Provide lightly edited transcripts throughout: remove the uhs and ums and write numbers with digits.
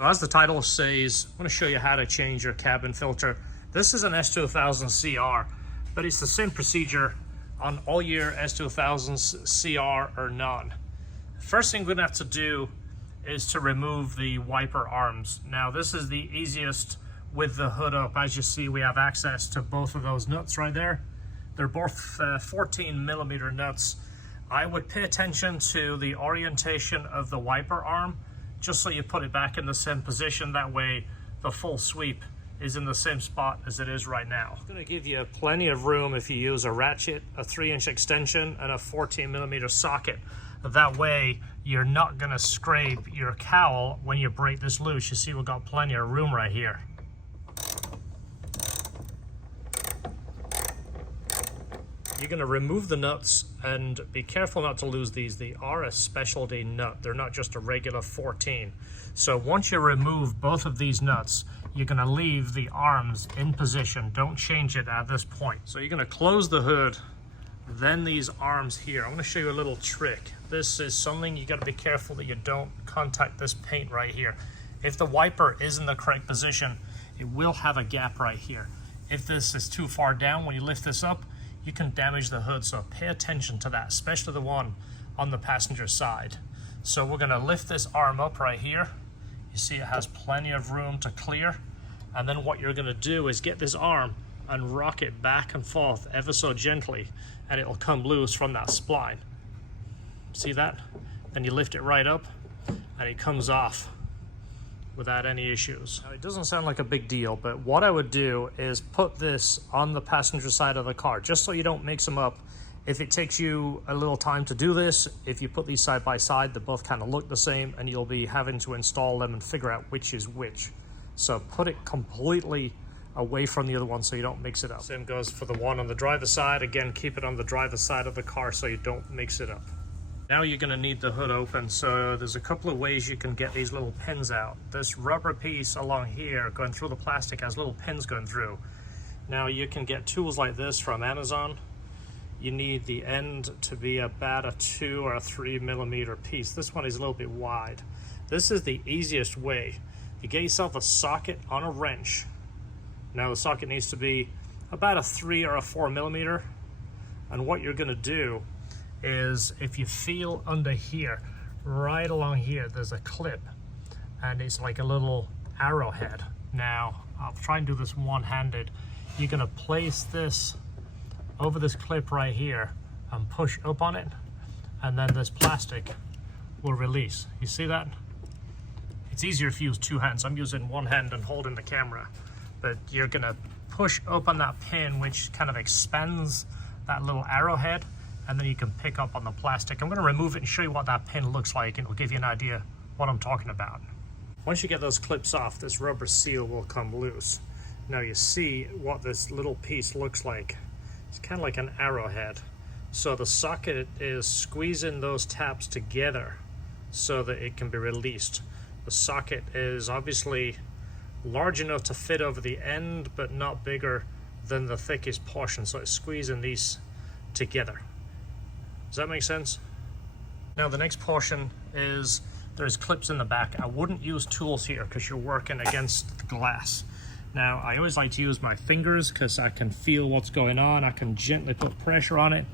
As the title says, I'm going to show you how to change your cabin filter. This is an S2000 CR, but it's the same procedure on all your S2000s, CR or none. First thing we're going to have to do is to remove the wiper arms. Now this is the easiest with the hood up. As you see, we have access to both of those nuts right there. They're both 14mm nuts. I would pay attention to the orientation of the wiper arm, just so you put it back in the same position. That way the full sweep is in the same spot as it is right now. It's going to give you plenty of room if you use a ratchet, a 3-inch extension, and a 14mm socket. That way you're not going to scrape your cowl when you break this loose. You see, we've got plenty of room right here. You're going to remove the nuts and be careful not to lose these. They are a specialty nut. They're not just a regular 14. So once you remove both of these nuts, you're going to leave the arms in position. Don't change it at this point. So you're going to close the hood, then these arms here. I'm going to show you a little trick. This is something you got to be careful that you don't contact this paint right here. If the wiper is in the correct position, it will have a gap right here. If this is too far down, when you lift this up, you can damage the hood, so pay attention to that, especially the one on the passenger side. So we're going to lift this arm up right here. You see it has plenty of room to clear, and then what you're going to do is get this arm and rock it back and forth ever so gently, and it'll come loose from that spline. See that? Then you lift it right up and it comes off without any issues. Now, it doesn't sound like a big deal, but what I would do is put this on the passenger side of the car, just so you don't mix them up. If it takes you a little time to do this, if you put these side by side, they both kind of look the same, and you'll be having to install them and figure out which is which. So put it completely away from the other one so you don't mix it up. Same goes for the one on the driver's side. Again, keep it on the driver's side of the car so you don't mix it up. Now you're going to need the hood open, so there's a couple of ways you can get these little pins out. This rubber piece along here going through the plastic has little pins going through. Now you can get tools like this from Amazon. You need the end to be about a 2 or a 3mm piece. This one is a little bit wide. This is the easiest way. You get yourself a socket on a wrench. Now the socket needs to be about a 3 or a 4mm, and what you're going to do is, if you feel under here, right along here, there's a clip, and it's like a little arrowhead. Now I'll try and do this one-handed. You're going to place this over this clip right here and push up on it, and then this plastic will release. You see that? It's easier if you use two hands. I'm using one hand and holding the camera, but you're going to push up on that pin, which kind of expands that little arrowhead, and then you can pick up on the plastic. I'm going to remove it and show you what that pin looks like, and it'll give you an idea what I'm talking about. Once you get those clips off, this rubber seal will come loose. Now you see what this little piece looks like. It's kind of like an arrowhead. So the socket is squeezing those tabs together so that it can be released. The socket is obviously large enough to fit over the end, but not bigger than the thickest portion, so it's squeezing these together. Does that make sense? Now the next portion is, there's clips in the back. I wouldn't use tools here because you're working against the glass. Now I always like to use my fingers because I can feel what's going on. I can gently put pressure on it.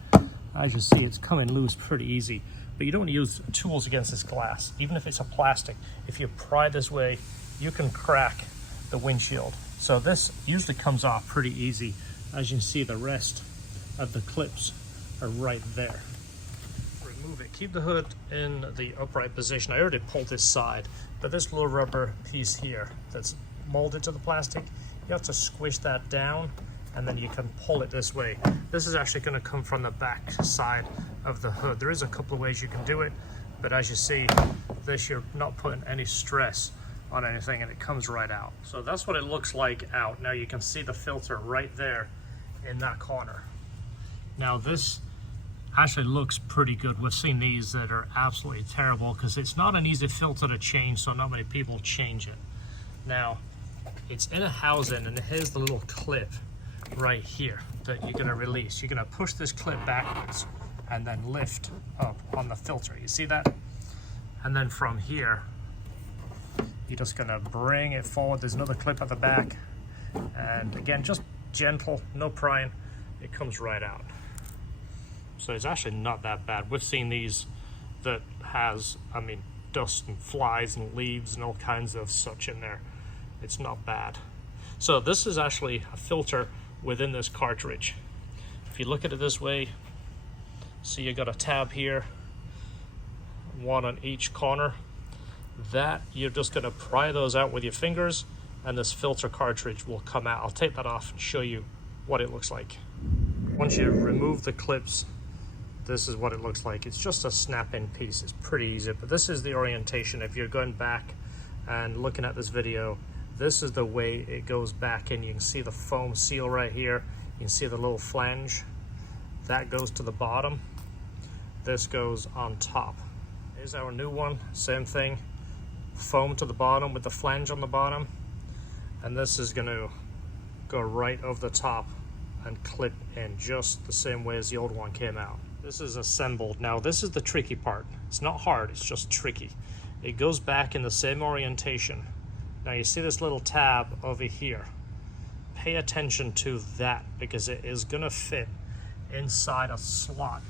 As you see, it's coming loose pretty easy. But you don't want to use tools against this glass, even if it's a plastic. If you pry this way, you can crack the windshield. So this usually comes off pretty easy. As you can see, the rest of the clips are right there. Remove it. Keep the hood in the upright position. I already pulled this side, but this little rubber piece here that's molded to the plastic, you have to squish that down, and then you can pull it this way. This is actually going to come from the back side of the hood. There is a couple of ways you can do it, but as you see, this, you're not putting any stress on anything, and it comes right out. So that's what it looks like out. Now you can see the filter right there in that corner. Now this actually looks pretty good. We've seen these that are absolutely terrible because it's not an easy filter to change, so not many people change it. Now it's in a housing, and here's the little clip right here that you're going to release. You're going to push this clip backwards and then lift up on the filter. You see that? And then from here, You're just gonna bring it forward. There's another clip at the back. And again, just gentle, no prying. It comes right out. So it's actually not that bad. We've seen these that has, I mean, dust and flies and leaves and all kinds of such in there. It's not bad. So this is actually a filter within this cartridge. If you look at it this way, see you got a tab here, one on each corner. That you're just going to pry those out with your fingers and this filter cartridge will come out. I'll take that off and show you what it looks like. Once you remove the clips, this is what it looks like. It's just a snap-in piece. It's pretty easy, but this is the orientation. If you're going back and looking at this video, this is the way it goes back in. You can see the foam seal right here. You can see the little flange. That goes to the bottom. This goes on top. Here's our new one, same thing. Foam to the bottom with the flange on the bottom. And this is gonna go right over the top and clip in just the same way as the old one came out. This is assembled. Now this is the tricky part. It's not hard, it's just tricky. It goes back in the same orientation. Now you see this little tab over here. Pay attention to that because it is gonna fit inside a slot.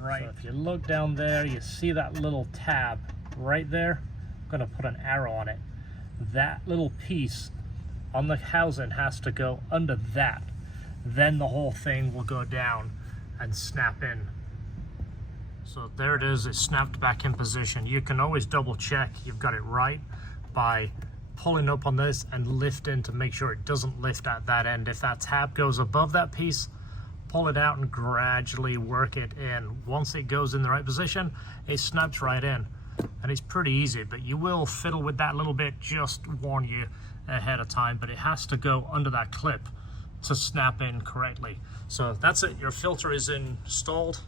Right, so if you look down there, you see that little tab right there. I'm gonna put an arrow on it. That little piece on the housing has to go under that. Then the whole thing will go down and snap in. So there it is, it's snapped back in position. You can always double check you've got it right by pulling up on this and lifting to make sure it doesn't lift at that end. If that tab goes above that piece, pull it out and gradually work it in. Once it goes in the right position, it snaps right in. And it's pretty easy, but you will fiddle with that a little bit, just warn you ahead of time, but it has to go under that clip to snap in correctly. So that's it, your filter is installed.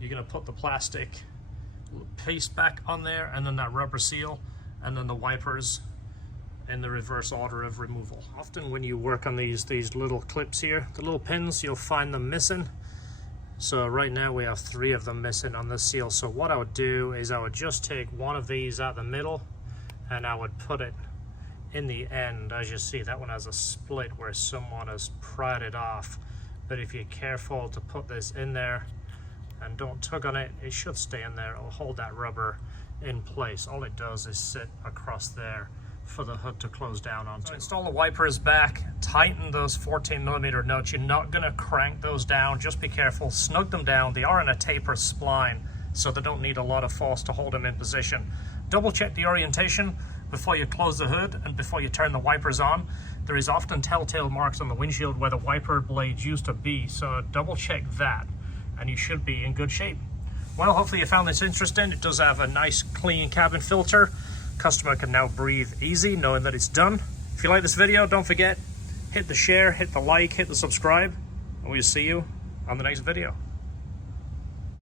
You're gonna put the plastic piece back on there and then that rubber seal and then the wipers in the reverse order of removal. Often when you work on these little clips here, the little pins, you'll find them missing. So right now we have 3 of them missing on this seal. So what I would do is I would just take one of these out the middle and I would put it in the end. As you see, that one has a split where someone has pried it off. But if you're careful to put this in there and don't tug on it, it should stay in there. It'll hold that rubber in place. All it does is sit across there for the hood to close down onto. So install the wipers back, tighten those 14mm nuts. You're not gonna crank those down, just be careful, snug them down. They are in a taper spline, so they don't need a lot of force to hold them in position. Double check the orientation before you close the hood and before you turn the wipers on. There is often telltale marks on the windshield where the wiper blades used to be, so double check that and you should be in good shape. Well, hopefully you found this interesting. It does have a nice clean cabin filter. Customer can now breathe easy knowing that it's done. If you like this video, don't forget, hit the share, hit the like, hit the subscribe, and we'll see you on the next video.